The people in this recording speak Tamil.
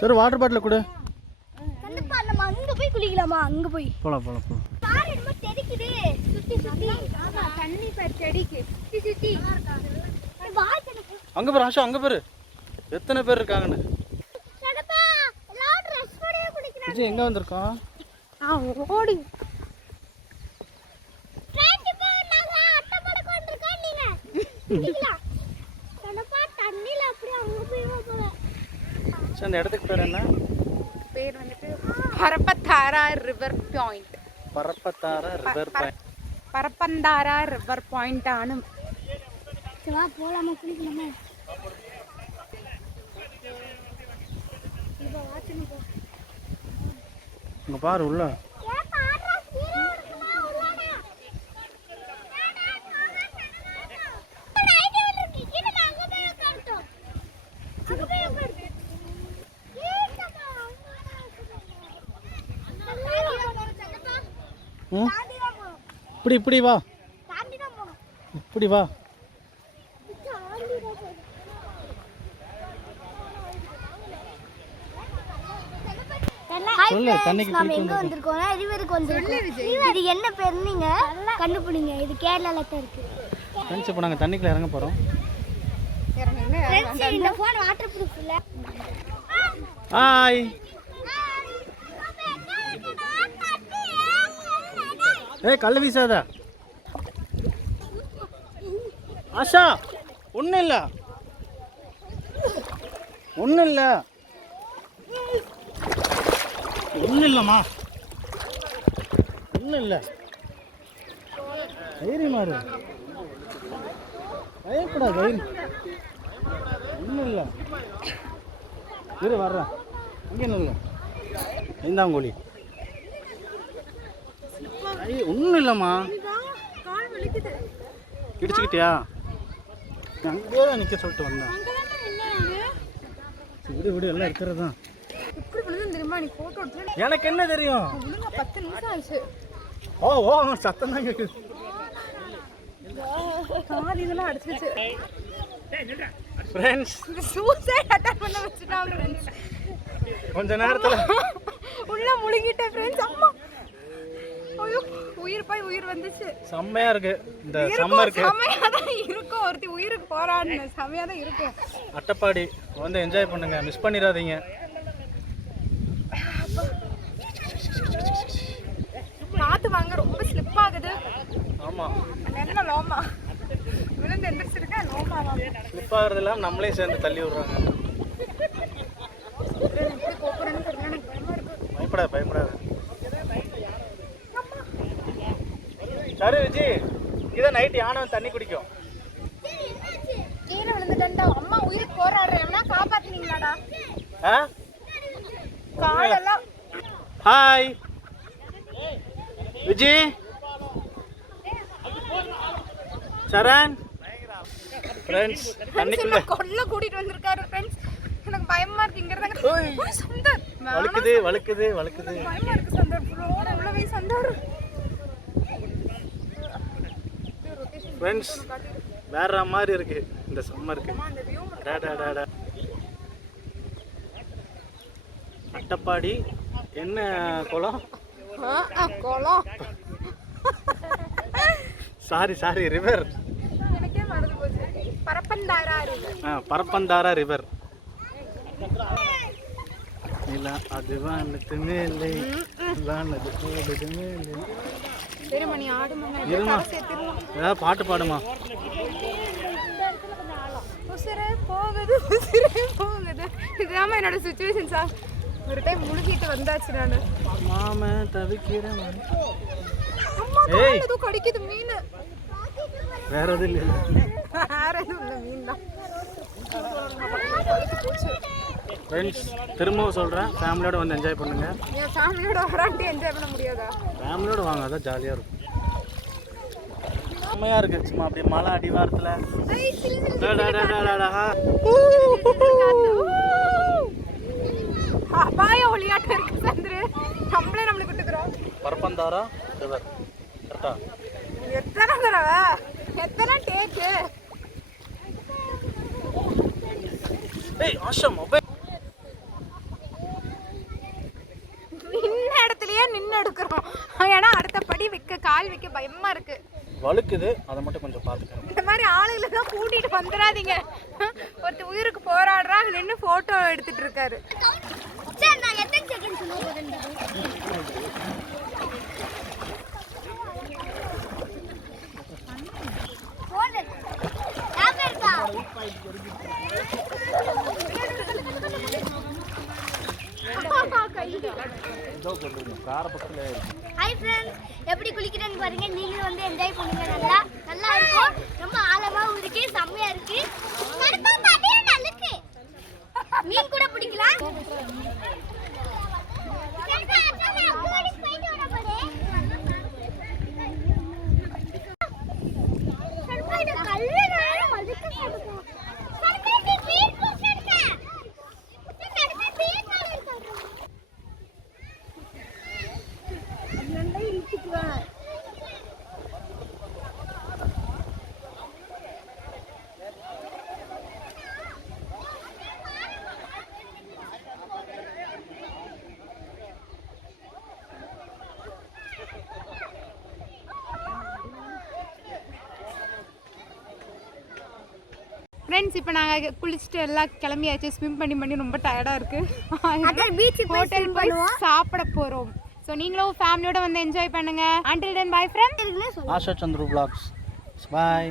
சரி வாட்டர் பாட்டில் கொடு. கண்டிப்பா நம்ம அங்க போய் குளிக்கலாமா? அங்க போய். பாரு என்னமோ சுத்தி சுத்தி ஆமா தண்ணி பாரு செடிக்கு சுத்தி சுத்தி. வா அங்கே பேர் ஆஷா அங்கே பேர். எத்தனை பேர் இருக்காங்கன்னு. தனப்பா எல்லாரும் ட்ரெஸ் போடவே குளிக்கிறாங்க. விஜய் எங்கே வந்திருக்கோம் ஆ ஓடி. அட்டை போட நீங்க குளிக்கலாம் தனப்பா தண்ணில அப்படியே அங்க போய் போவேன் சரி அந்த இடத்துக்கு பேர் என்ன? பேர் வந்துட்டு Parappathara river point Parappathara river point Parappanthara river point ஆனு. போலாமா குளிக்கலாமா? இங்கே பாரு உள்ள. இப்படி இப்படி வா. இப்படி வா. சொல்லு, தண்ணிக்கு நாம குளிக்க எங்க வந்திருக்கோம்னா ரிவருக்கு வந்திருக்கோம். இது என்ன பேர் நீங்க கண்டுபிடிங்க. இது கேரளால தான் இருக்கு. ஃப்ரெண்ட்ஸ் இப்போ நாங்கள் தண்ணிக்குள்ள இறங்க போகிறோம் Friends, இந்த போன் வாட்டர் ப்ரூஃப் இல்ல. ஹாய் ஏய் கல் வீசாத. ஆஷா ஒன்றும் இல்லை. ஒன்றும் இல்லை. ஒன்றும் இல்லைம்மா. ஒன்றும் இல்லை. தைரியமா இரு. பயப்படாத தைரியம். ஒன்றும் இல்லை. இரு வர்றேன். இங்கே இல்லை ஐந்தாங்கோழி. ஐயோ ஒன்றும் இல்லைம்மா. இடிச்சுக்கிட்டியா? அங்கேயே தான் நிற்க சொல்லிட்டு வந்தேன். சரி, விடு விடு எல்லாம் இருக்கிறது? தான் எப்படி விழுந்து தெரியுமா நீ போட்டோ எனக்கு என்ன தெரியும்? பத்து நிமிஷம் ஆச்சு ஓ ஓ சத்தம் தான் கேட்குது கால் இதெல்லாம் அடிச்சிருச்சு ஃப்ரெண்ட்ஸ் இந்த சூசைட் அட்டாக் பண்ண வச்சுட்டான் ஃப்ரெண்ட்ஸ் கொஞ்ச நேரத்தில் உள்ள முழுகிட்டேன் ஃப்ரெண்ட்ஸ் அம்மா உயிர் போய் உயிர் வந்துச்சு. செம்மையாக இருக்கு. இந்த சம்மருக்கு. செமையா தான் இருக்கும். ஒருத்தி உயிருக்கு போராடின செமையா தான் இருக்கும் அட்டப்பாடி வந்து என்ஜாய் பண்ணுங்க. மிஸ் பண்ணிடாதீங்க. காத்து வாங்க ரொம்ப ஸ்லிப் ஆகுது. அந்த என்ன லோமா? விழுந்து எந்திரிச்சிருக்கேன் லோமாவா ஸ்லிப் ஆகிறதெல்லாம் நம்மளே சேர்ந்து தள்ளி விடுறாங்க. பயப்படாத பயப்படாத. சரி விஜி. இதான் நைட் யானை வந்து தண்ணி குடிக்கும்? கீழே விழுந்துட்டா அம்மா உயிருக்கு போராடுறேன்னா காப்பாத்துனீங்களாடா? ஆ? காலெல்லாம் ஹாய் விஜி. சரண். ஃப்ரெண்ட்ஸ் தண்ணிக்குள்ள கொல்ல கூட்டிட்டு வந்திருக்காரு ஃப்ரெண்ட்ஸ் எனக்கு பயமா இருக்கு. இங்க இருந்தாங்க சந்தர் வேணாம். வழுக்குது வழுக்குது வழுக்குது. பயமா இருக்கு சந்தர் உள்ள போய் சந்தர் ஃப்ரெண்ட்ஸ் வேற மாதிரி இருக்கு இந்த சம்மருக்கு அடாடாடாடா. அட்டப்பாடி என்ன குளம்? குளம். சாரி சாரி ரிவர் ஆ பரப்பந்தாரா ரிவர் இல்ல அது வானத்து மேலே. வானது போடுது மேலே. இருமா. ஏதாவது பாட்டு பாடுமா. உசிரே போகுது உசிரே போகுது. இதுதான் என்னோட சுச்சுவேஷன் சார் ஒரு டைம் முழுகிட்டு வந்தாச்சு நான். மாம தவிக்கிறேன் அம்மா ஏய். கால் ஏதோ கடிக்குது மீன். வேற எதுவும் இல்லை வேற எதுவும் இல்லை மீன் தான். ஃப்ரெண்ட்ஸ் திரும்பவும் சொல்கிறேன் ஃபேமிலியோட வந்து என்ஜாய் பண்ணுங்க. என் ஃபேமிலியோட வராட்டி என்ஜாய் பண்ண முடியாதா? ஃபேமிலியோட வாங்க அதான் ஜாலியாக இருக்கும். செம்மையாக இருக்கு சும்மா அப்படியே மலை அடிவாரத்தில். அபாய ஒளியாட்டம் இருக்கு சந்திரு. நம்மளே நம்மளுக்கு விட்டுக்கிறோம் பரப்பந்தாரா? ரிவர் கரெக்டா? எத்தனை தடவை? எத்தனை டேக்கு ஏய் ஆஷா மொபைல் நின்ன இடத்துலயே நின்று எடுக்கிறோம் ஏன்னா அடுத்த படி வைக்க கால் வைக்க பயமா இருக்கு வழுக்குது அதை மட்டும் கொஞ்சம் பார்த்துக்கணும். இந்த மாதிரி ஆளுகளை தான் கூட்டிட்டு வந்துடாதீங்க. ஒருத்தர் உயிருக்கு போராடுறா நின்று போட்டோ எடுத்துட்டு இருக்காரு சரி நான் எத்தனை செகண்ட் சொல்லுவோம் போன் ஞாபகம் இருக்கா இதோ கார இருக்கு ஹாய் ஃப்ரெண்ட்ஸ் எப்படி குளிக்கிறேன்னு பாருங்க. நீங்களும் வந்து என்ஜாய் பண்ணுங்க. நல்லா நல்லா இருக்கும். ரொம்ப ஆழமாவும் இருக்கு செம்மையா இருக்கு. பாட்டியா நல்லுக்கு மீன் கூட பிடிக்கலாம். ஃப்ரெண்ட்ஸ் இப்போ நாங்கள் குளிச்சுட்டு எல்லாம் கிளம்பியாச்சு. ஸ்விம் பண்ணி பண்ணி ரொம்ப டயர்டாக இருக்கு. அதான் பீச்சுக்கு போய் ஹோட்டல் போய். சாப்பிட போகிறோம் ஸோ நீங்களும் ஃபேமிலியோட வந்து என்ஜாய் பண்ணுங்க. Until then bye friend Asha Chandru blogs bye